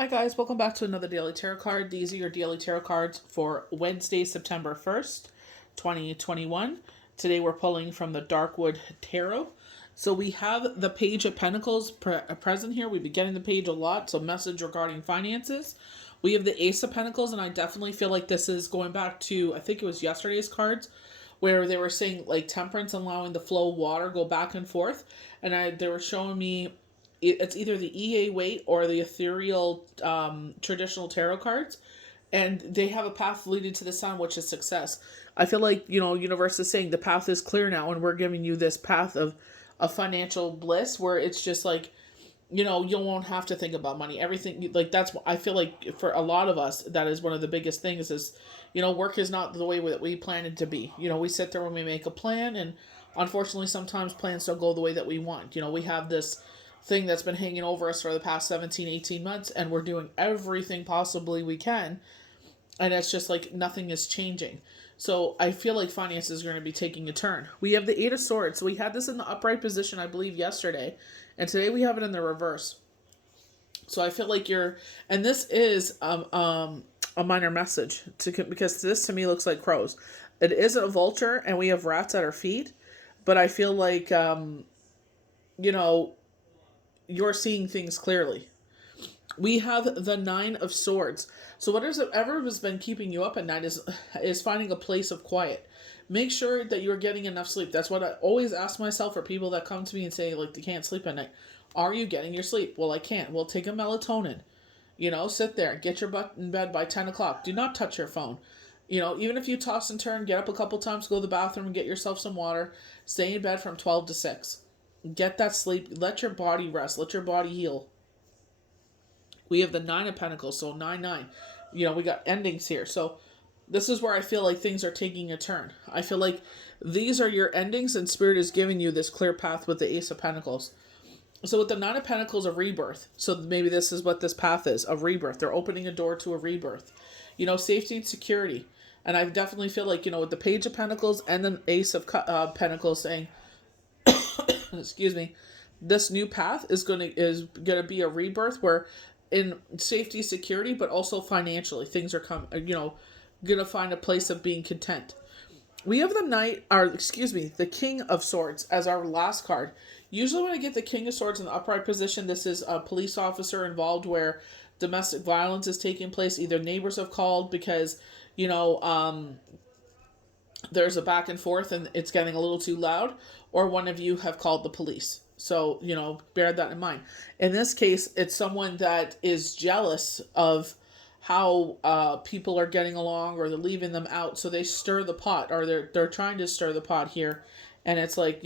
Hi guys, welcome back to another Daily Tarot card. These are your Daily Tarot cards for Wednesday, September 1st, 2021. Today we're pulling from the Darkwood Tarot. So we have the Page of Pentacles present here. We've been getting the page a lot, so message regarding finances. We have the Ace of Pentacles, and I definitely feel like this is going back to, I think it was yesterday's cards, where they were saying like temperance and allowing the flow of water go back and forth. And they were showing me it's either the EA weight or the ethereal traditional tarot cards, and they have a path leading to the sun, which is success. I feel like, universe is saying the path is clear now, and we're giving you this path of financial bliss where it's just like, you won't have to think about money. Everything, like, that's, I feel like for a lot of us, that is one of the biggest things is, work is not the way that we plan it to be. We sit there when we make a plan, and unfortunately sometimes plans don't go the way that we want. We have this thing that's been hanging over us for the past 17, 18 months, and we're doing everything possibly we can, and it's just like nothing is changing. So I feel like finances are going to be taking a turn. We have the Eight of Swords. So we had this in the upright position, I believe, yesterday, and today we have it in the reverse. So I feel like and this is a minor message because this to me looks like crows. It is a vulture, and we have rats at our feet, but I feel like you're seeing things clearly. We have the Nine of Swords. So whatever has been keeping you up at night is finding a place of quiet. Make sure that you're getting enough sleep. That's what I always ask myself for people that come to me and say, like, they can't sleep at night. Are you getting your sleep? Well, I can't. Well, take a melatonin. Sit there. Get your butt in bed by 10 o'clock. Do not touch your phone. Even if you toss and turn, get up a couple times, go to the bathroom and get yourself some water. Stay in bed from 12 to 6. Get that sleep. Let your body rest. Let your body heal. We have the Nine of Pentacles, so 9-9. We got endings here. So this is where I feel like things are taking a turn. I feel like these are your endings, and Spirit is giving you this clear path with the Ace of Pentacles. So with the Nine of Pentacles, a rebirth. So maybe this is what this path is, a rebirth. They're opening a door to a rebirth. Safety and security. And I definitely feel like, with the Page of Pentacles and the Ace of Pentacles saying, excuse me, this new path is gonna be a rebirth where in safety, security, but also financially things are gonna find a place of being content. We have the King of Swords as our last card. Usually when I get the King of Swords in the upright position, this is a police officer involved where domestic violence is taking place. Either neighbors have called because there's a back and forth and it's getting a little too loud, or one of you have called the police. So, bear that in mind. In this case, it's someone that is jealous of how people are getting along, or they're leaving them out. So they stir the pot, or they're trying to stir the pot here. And it's like,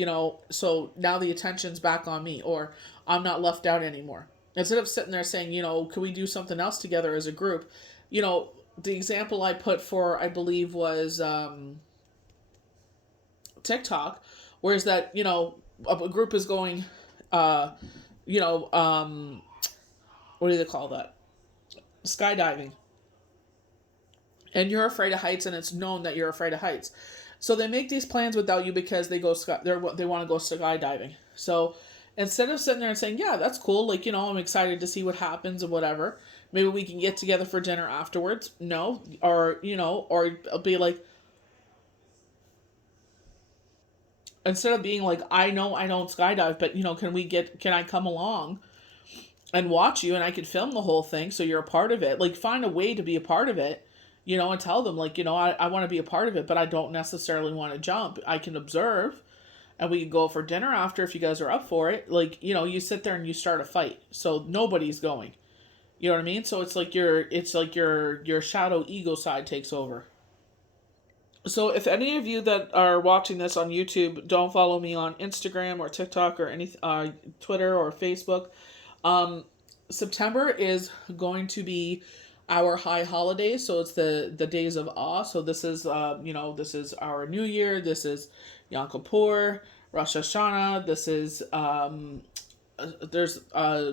so now the attention's back on me, or I'm not left out anymore. Instead of sitting there saying, can we do something else together as a group? The example I put for, I believe, was TikTok, whereas that, a group is going, what do they call that? Skydiving. And you're afraid of heights, and it's known that you're afraid of heights. So they make these plans without you because they want to go skydiving. So instead of sitting there and saying, yeah, that's cool, like, I'm excited to see what happens and whatever, maybe we can get together for dinner afterwards. No. Or I'll be like, instead of being like, I know I don't skydive, but can I come along and watch you, and I can film the whole thing so you're a part of it. Like, find a way to be a part of it, and tell them, like, I want to be a part of it, but I don't necessarily want to jump. I can observe, and we can go for dinner after if you guys are up for it. Like, you sit there and you start a fight, so nobody's going. You know what I mean? So it's like your shadow ego side takes over. So if any of you that are watching this on YouTube don't follow me on Instagram or TikTok or any Twitter or Facebook, September is going to be our high holidays. So it's the days of awe. So this is this is our New Year. This is Yom Kippur, Rosh Hashanah. This is there's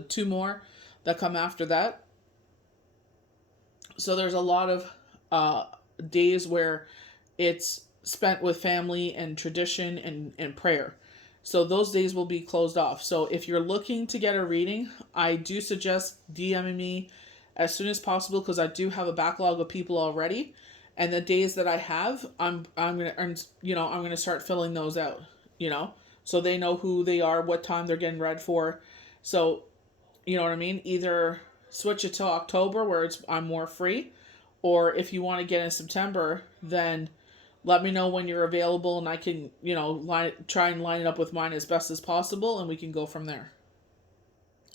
2 more that come after that. So there's a lot of days where it's spent with family and tradition and prayer. So those days will be closed off. So if you're looking to get a reading, I do suggest DMing me as soon as possible, because I do have a backlog of people already. And the days that I have, I'm gonna earn, I'm gonna start filling those out, so they know who they are, what time they're getting read for. So, you know what I mean? Either switch it to October where I'm more free, or if you want to get in September, then let me know when you're available, and I can, try and line it up with mine as best as possible, and we can go from there.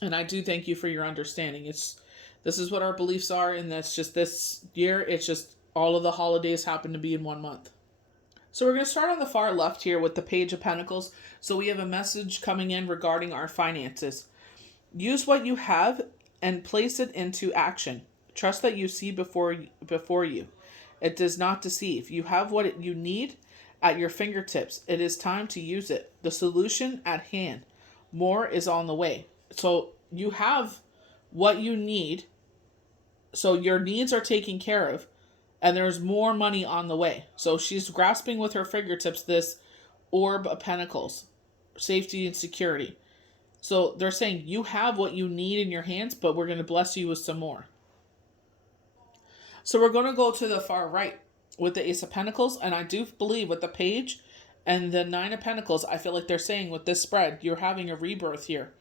And I do thank you for your understanding. This is what our beliefs are, and that's just this year. It's just all of the holidays happen to be in 1 month. So we're going to start on the far left here with the Page of Pentacles. So we have a message coming in regarding our finances. Use what you have and place it into action. Trust that you see before you. It does not deceive. You have what you need at your fingertips. It is time to use it. The solution at hand. More is on the way. So you have what you need. So your needs are taken care of, and there's more money on the way. So she's grasping with her fingertips this orb of pentacles, safety and security. So they're saying you have what you need in your hands, but we're going to bless you with some more. So we're going to go to the far right with the Ace of Pentacles, and I do believe with the Page and the Nine of Pentacles, I feel like they're saying with this spread, you're having a rebirth here.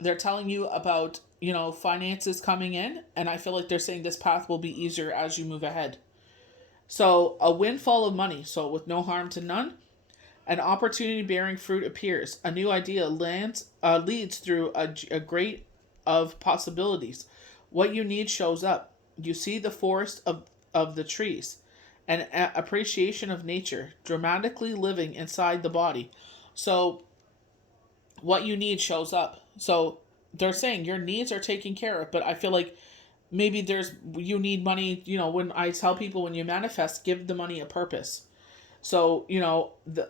They're telling you about, finances coming in, and I feel like they're saying this path will be easier as you move ahead. So a windfall of money, so with no harm to none, an opportunity bearing fruit appears. A new idea leads through a great of possibilities. What you need shows up. You see the forest of the trees, an appreciation of nature, dramatically living inside the body. So what you need shows up. So they're saying your needs are taken care of, but I feel like maybe you need money. When I tell people, when you manifest, give the money a purpose. So,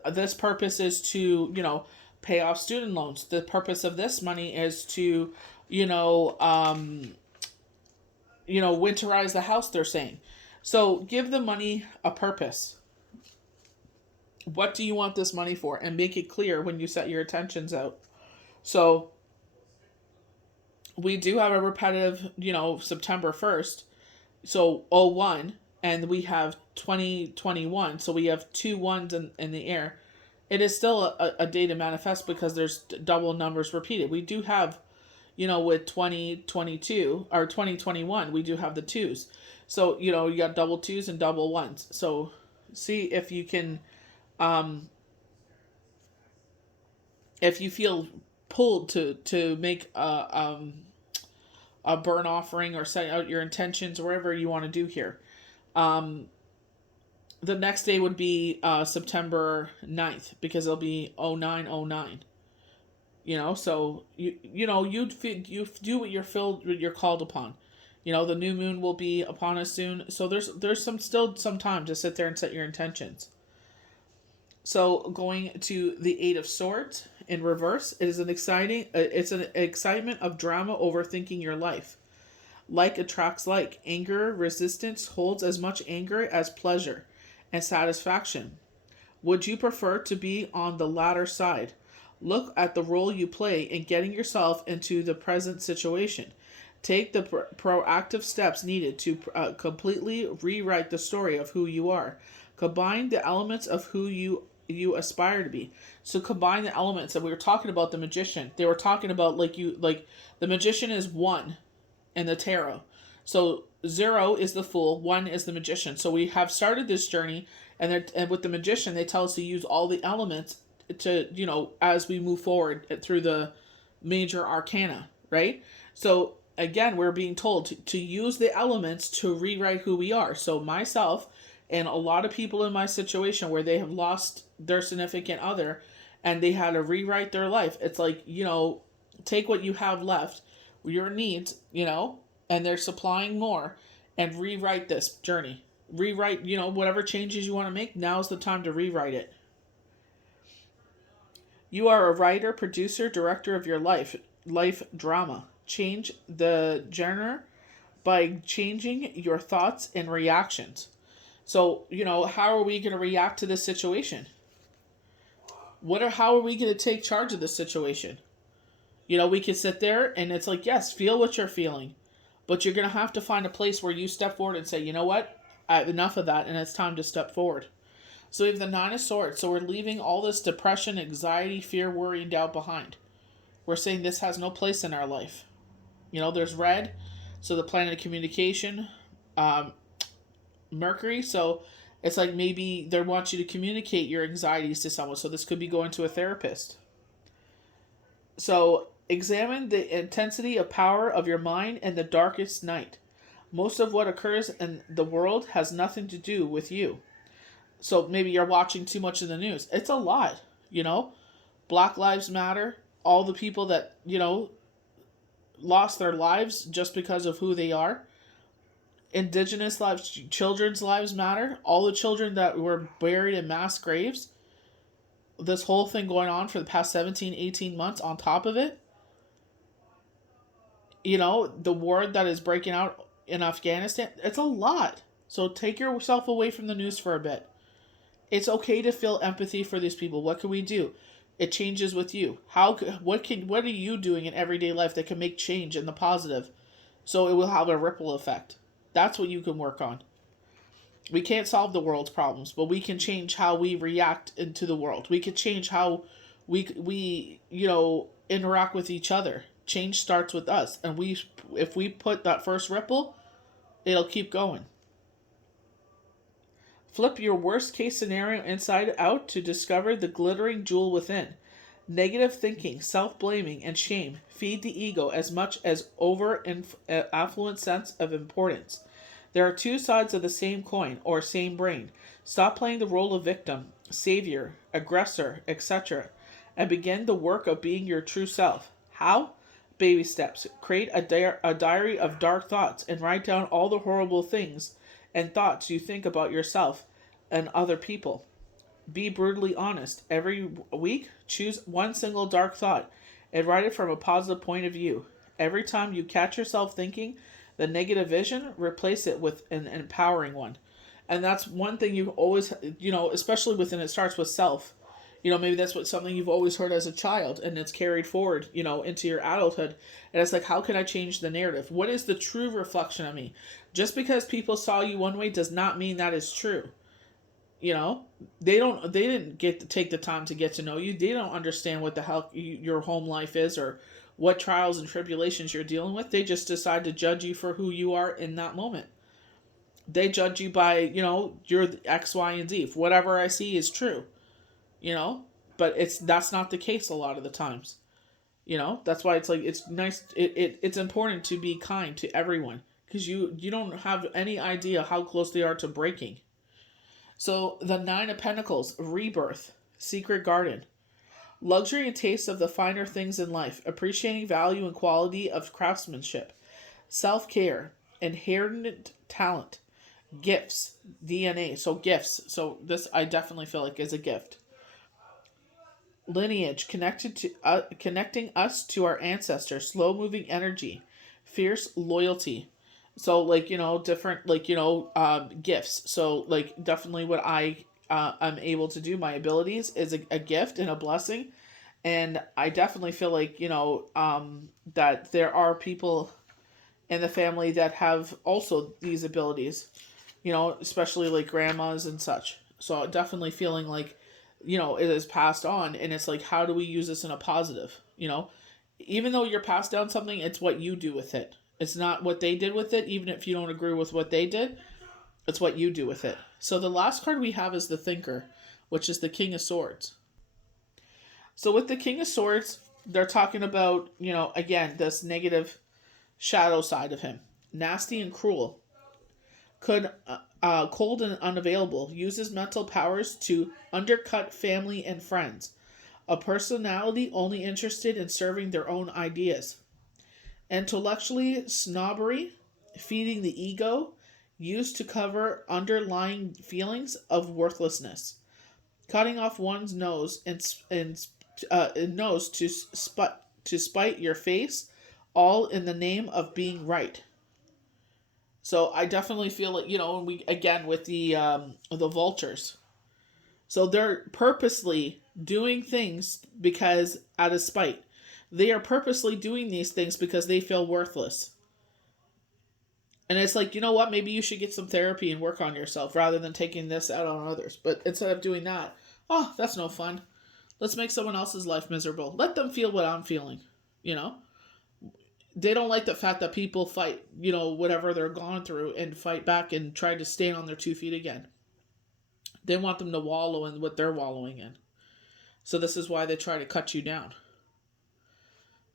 this purpose is to, pay off student loans. The purpose of this money is to, winterize the house, they're saying. So give the money a purpose. What do you want this money for? And make it clear when you set your intentions out. So we do have a repetitive, September 1st. So 01, and we have 2021. So we have 2 ones in the air. It is still a day to manifest because there's double numbers repeated. We do have, with 2022 or 2021, we do have the 2s. So, you got double 2s and double 1s. So see if you can, if you feel pulled to make a burn offering or set out your intentions, wherever you want to do here. The next day would be September 9th, because it'll be 0909. So you do what you're called upon. The new moon will be upon us soon. So there's still some time to sit there and set your intentions. So going to the 8 of Swords in reverse, it's an excitement of drama overthinking your life. Like attracts like. Anger, resistance holds as much anger as pleasure and satisfaction. Would you prefer to be on the latter side? Look at the role you play in getting yourself into the present situation. Take the proactive steps needed to completely rewrite the story of who you are. Combine the elements of who you aspire to be. So combine the elements. And we were talking about the magician. They were talking about like the magician is 1 in the tarot. So 0 is the fool, 1 is the magician. So we have started this journey, and with the magician, they tell us to use all the elements to, as we move forward through the major arcana, right? So again, we're being told to use the elements to rewrite who we are. So myself and a lot of people in my situation where they have lost their significant other and they had to rewrite their life. It's like, take what you have left, your needs, and they're supplying more, and rewrite this journey. Rewrite, whatever changes you want to make, now's the time to rewrite it. You are a writer, producer, director of your life drama. Change the genre by changing your thoughts and reactions. So, how are we going to react to this situation? How are we going to take charge of this situation? We can sit there and it's like, yes, feel what you're feeling. But you're going to have to find a place where you step forward and say, you know what? I have enough of that, and it's time to step forward. So we have the Nine of Swords. So we're leaving all this depression, anxiety, fear, worry, and doubt behind. We're saying this has no place in our life. There's red, so the planet of communication, Mercury, so it's like maybe they want you to communicate your anxieties to someone. So this could be going to a therapist. So examine the intensity of power of your mind in the darkest night. Most of what occurs in the world has nothing to do with you. So maybe you're watching too much in the news. It's a lot, Black Lives Matter, all the people that, lost their lives just because of who they are. Indigenous lives, children's lives matter. All the children that were buried in mass graves. This whole thing going on for the past 17, 18 months on top of it. The war that is breaking out in Afghanistan. It's a lot. So take yourself away from the news for a bit. It's okay to feel empathy for these people. What can we do? It changes with you. What are you doing in everyday life that can make change in the positive? So it will have a ripple effect. That's what you can work on. We can't solve the world's problems, but we can change how we react into the world. We can change how we interact with each other. Change starts with us, and if we put that first ripple, it'll keep going. Flip your worst case scenario inside out to discover the glittering jewel within. Negative thinking, self-blaming, and shame feed the ego as much as affluent sense of importance. There are two sides of the same coin, or same brain. Stop playing the role of victim, savior, aggressor, etc., and begin the work of being your true self. How? Baby steps. Create a diary of dark thoughts and write down all the horrible things and thoughts you think about yourself and other people. Be brutally honest. Every week, choose one single dark thought and write it from a positive point of view. Every time you catch yourself thinking the negative vision, replace it with an empowering one. And that's one thing you always, especially within, it starts with self. Maybe that's something you've always heard as a child, and it's carried forward, into your adulthood. And it's like, how can I change the narrative? What is the true reflection of me? Just because people saw you one way does not mean that is true. They didn't get to take the time to get to know you. They don't understand what the hell your home life is or what trials and tribulations you're dealing with. They just decide to judge you for who you are in that moment. They judge you by, you're X, Y, and Z. If whatever I see is true, but that's not the case a lot of the times. That's why it's like, it's nice. It's important to be kind to everyone because you don't have any idea how close they are to breaking. So the Nine of Pentacles, rebirth, secret garden, luxury and taste of the finer things in life, appreciating value and quality of craftsmanship, self-care, inherent talent, gifts, DNA. So gifts. So this I definitely feel like is a gift. Lineage, connecting us to our ancestors, slow-moving energy, fierce loyalty. So, different, gifts. So, definitely what I'm able to do, my abilities, is a gift and a blessing. And I definitely feel like, that there are people in the family that have also these abilities, especially like grandmas and such. So, definitely feeling like, it is passed on. And it's like, how do we use this in a positive? Even though you're passed down something, it's what you do with it. It's not what they did with it, even if you don't agree with what they did. It's what you do with it. So the last card we have is the Thinker, which is the King of Swords. So with the King of Swords, they're talking about, again, this negative shadow side of him. Nasty and cruel. Cold and unavailable. Uses mental powers to undercut family and friends. A personality only interested in serving their own ideas. Intellectually snobbery, feeding the ego, used to cover underlying feelings of worthlessness, cutting off one's nose to spite your face, all in the name of being right. So I definitely feel like, we again with the vultures. So they're purposely doing things because out of spite. They are purposely doing these things because they feel worthless. And it's like, you know what? Maybe you should get some therapy and work on yourself rather than taking this out on others. But instead of doing that, oh, that's no fun. Let's make someone else's life miserable. Let them feel what I'm feeling, you know? They don't like the fact that people fight, you know, whatever they're going through and fight back and try to stand on their 2 feet again. They want them to wallow in what they're wallowing in. So this is why they try to cut you down.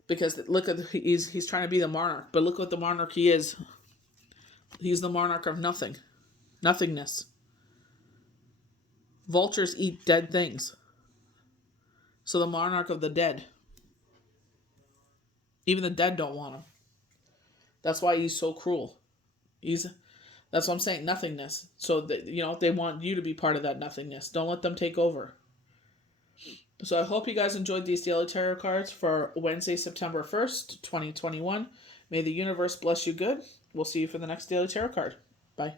Because look at he's trying to be the monarch, but look what the monarch he is. He's the monarch of nothing. Nothingness. Vultures eat dead things. So the monarch of the dead. Even the dead don't want him. That's why he's so cruel. That's what I'm saying, nothingness. So that, you know, they want you to be part of that nothingness. Don't let them take over. So I hope you guys enjoyed these daily tarot cards for Wednesday, September 1st, 2021. May the universe bless you good. We'll see you for the next daily tarot card. Bye.